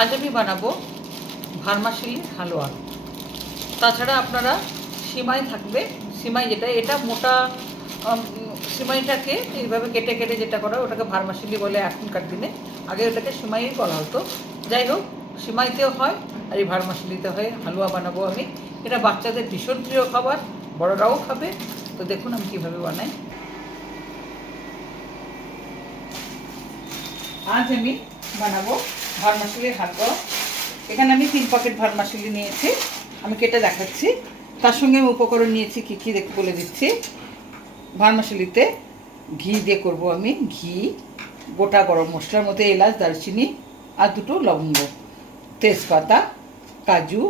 আজ আমি বানাবো ভারমাশিলির হালুয়া। তাছাড়া আপনারা সিমাই থাকবে, সিমাই যেটা, এটা মোটা সিমাইটাকে এইভাবে কেটে কেটে যেটা করা ওটাকে ভারমাশিলি বলে এখনকার দিনে। আগে ওটাকে সিমাই বলা হতো। যাই হোক, সিমাইতেও হয়, আর এই ভারমাশিলিতে হয় হালুয়া বানাবো আমি। এটা বাচ্চাদের ভীষণ প্রিয় খাবার, বড়রাও খাবে। তো দেখুন আমি কীভাবে বানাই। আজ আমি বানাবো ভারমাশিলির হালুয়া এখানে আমি তিন প্যাকেট ভারমাশিলি নিয়েছি, আমি কেটে দেখাচ্ছি। তার সঙ্গে আমি উপকরণ নিয়েছি, কী কী দেখ বলে দিচ্ছি। ভারমাশিলিতে ঘি দিয়ে করব আমি, ঘি, গোটা গরম মশলার মধ্যে এলাচ, দারচিনি আর দুটো লবঙ্গ, তেজপাতা, কাজু।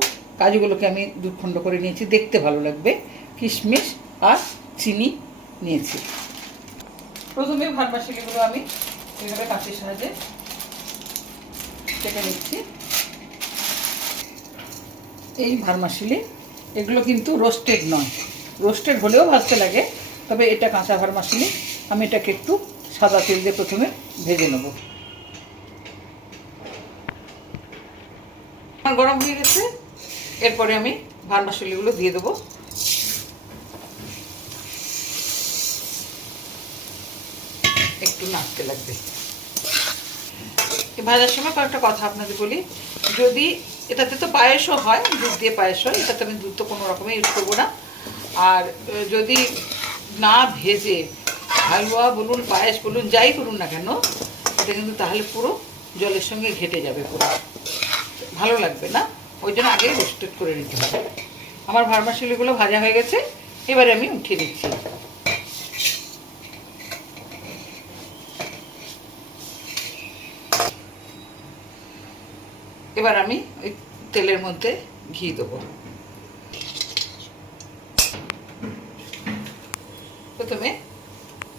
কাজুগুলোকে আমি দু খণ্ড করে নিয়েছি, দেখতে ভালো লাগবে। কিশমিশ আর চিনি নিয়েছি। প্রথমে ভারমাশিলিগুলো আমি এইভাবে কাঁচির সাহায্যে কেটে নিচ্ছি। এই ভারমাশিলি এগুলো কিন্তু রোস্টেড নয়। রোস্টেড হলেও ভাজতে লাগে, তবে এটা কাঁচা ভারমাশিলি আমি এটাকে একটু সাদা তেল দিয়ে প্রথমে ভেজে নেব। গরম হয়ে গেছে, এরপরে আমি ভারমাশিলিগুলো দিয়ে দেবো। একটু নাড়তে লাগবে। ভাজার সময় কয়েকটা কথা আপনাদের বলি। যদি এটাতে তো পায়েসও হয়, দুধ দিয়ে পায়েস হয়, এটাতে আমি দুধ তো কোনো রকমে ইউজ করব না। আর যদি না ভেজে হালুয়া বলুন, পায়েস বলুন, যাই করুন না কেন, এটা কিন্তু তাহলে পুরো জলের সঙ্গে ঘেটে যাবে পুরো। ভালো লাগবে না? ওই জন্য আগেই রোস্টেড করে নিতে হবে। আমার ভারমাশিলিগুলো ভাজা হয়ে গেছে, এবারে আমি উঠিয়ে দিচ্ছি। এবার আমি ওই তেলের মধ্যে ঘি দেবো। প্রথমে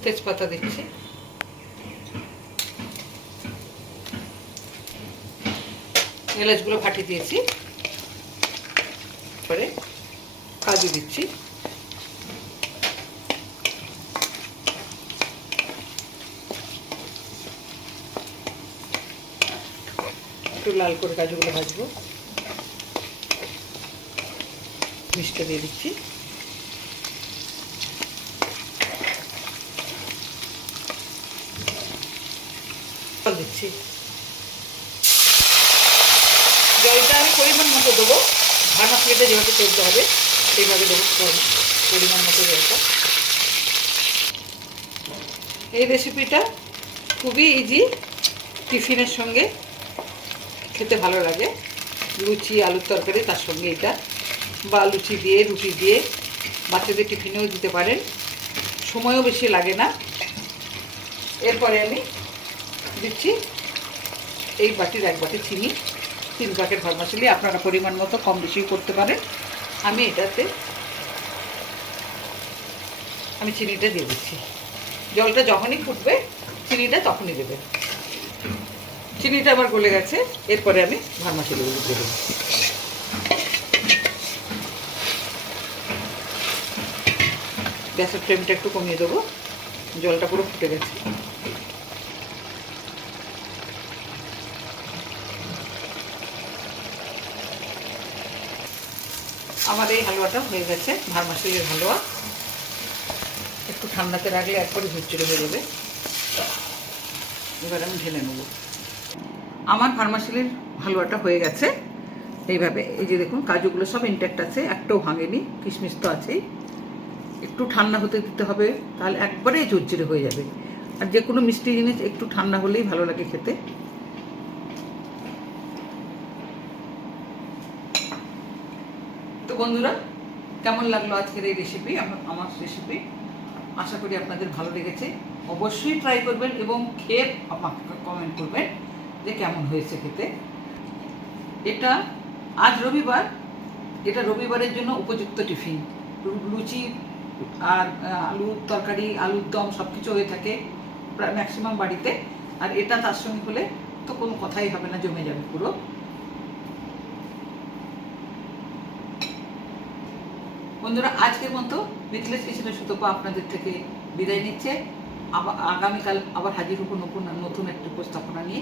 তেজপাতা দিচ্ছি। এলাচগুলো ফাটিয়ে দিয়েছি। পরে কাজু দিচ্ছি। একটু লাল করে কাজুগুলো ভাজবো। মিষ্টি দিয়ে দিচ্ছি। দিচ্ছি। জলটা আমি পরিমাণ মতো দেবো। ভাড়া প্লেটে যেভাবে চলতে হবে, সেইভাবে দেবো পরিমাণ মতো জলটা। এই রেসিপিটা খুবই ইজি টিফিনের সঙ্গে। খেতে ভালো লাগে। লুচি, আলুর তরকারি, তার সঙ্গে এটা। বা লুচি দিয়ে, রুটি দিয়ে, বাচ্চাদের টিফিনেও দিতে পারেন। সময়ও বেশি লাগে না। এরপরে আমি দিচ্ছি এই বাটির এক বাটি চিনি, তিন প্যাকেট ভারমাশালি আপনারা পরিমাণ মতো কম বেশি করতে পারেন। আমি এটাতে, আমি চিনিটা দিয়ে দিচ্ছি। জলটা যখনই ফুটবে, চিনিটা তখনই দেবে চিনিটা আমার গলে গেছে, এরপরে আমি ভারমাশালিগুলো দিয়ে দেবো। গ্যাসের ফ্লেমটা একটু কমিয়ে দেবো, জলটা পুরো ফুটে গেছে। আমার এই হালুয়াটা হয়ে গেছে ভারমাশালির হালুয়া। একটু ঠান্ডাতে রাখলে একবারে ঝুরঝুরে হয়ে যাবে এবার আমি ঢেলে নেব। আমার ফার্মাসিলির হালুয়াটা হয়ে গেছে। এইভাবে, এই যে দেখুন, কাজুগুলো সব ইনট্যাক্ট আছে, একটাও ভাঙেনি, কিশমিশ তো আছেই। একটু ঠান্ডা হতে দিতে হবে, তাহলে একবারে ঝুরঝুরে হয়ে যাবে। আর যে কোনো মিষ্টি জিনিস একটু ঠান্ডা হলেই ভালো লাগে খেতে। তো বন্ধুরা, কেমন লাগল আজকের এই রেসিপি আমার রেসিপি আশা করি আপনাদের ভালো লেগেছে। অবশ্যই ট্রাই করবেন এবং খেয়ে, আমাকে কমেন্ট করবেন। যে কেমন হয়েছে খেতে। এটা আজ রবিবার, এটা রবিবারের জন্য উপযুক্ত টিফিন। লুচি আর আলুর তরকারি, আলুর দম সব কিছু হয়ে থাকে প্রায় ম্যাক্সিমাম বাড়িতে। আর এটা তার সঙ্গে হলে তো কোনো কথাই হবে না, জমে যাবে পুরো। বন্ধুরা, আজকের মতো মিথিলেশ কিচেনের সুতপা আপনাদের থেকে বিদায় নিচ্ছে। আবার আগামীকাল আবার হাজির হব নতুন নতুন একটি উপস্থাপনা নিয়ে।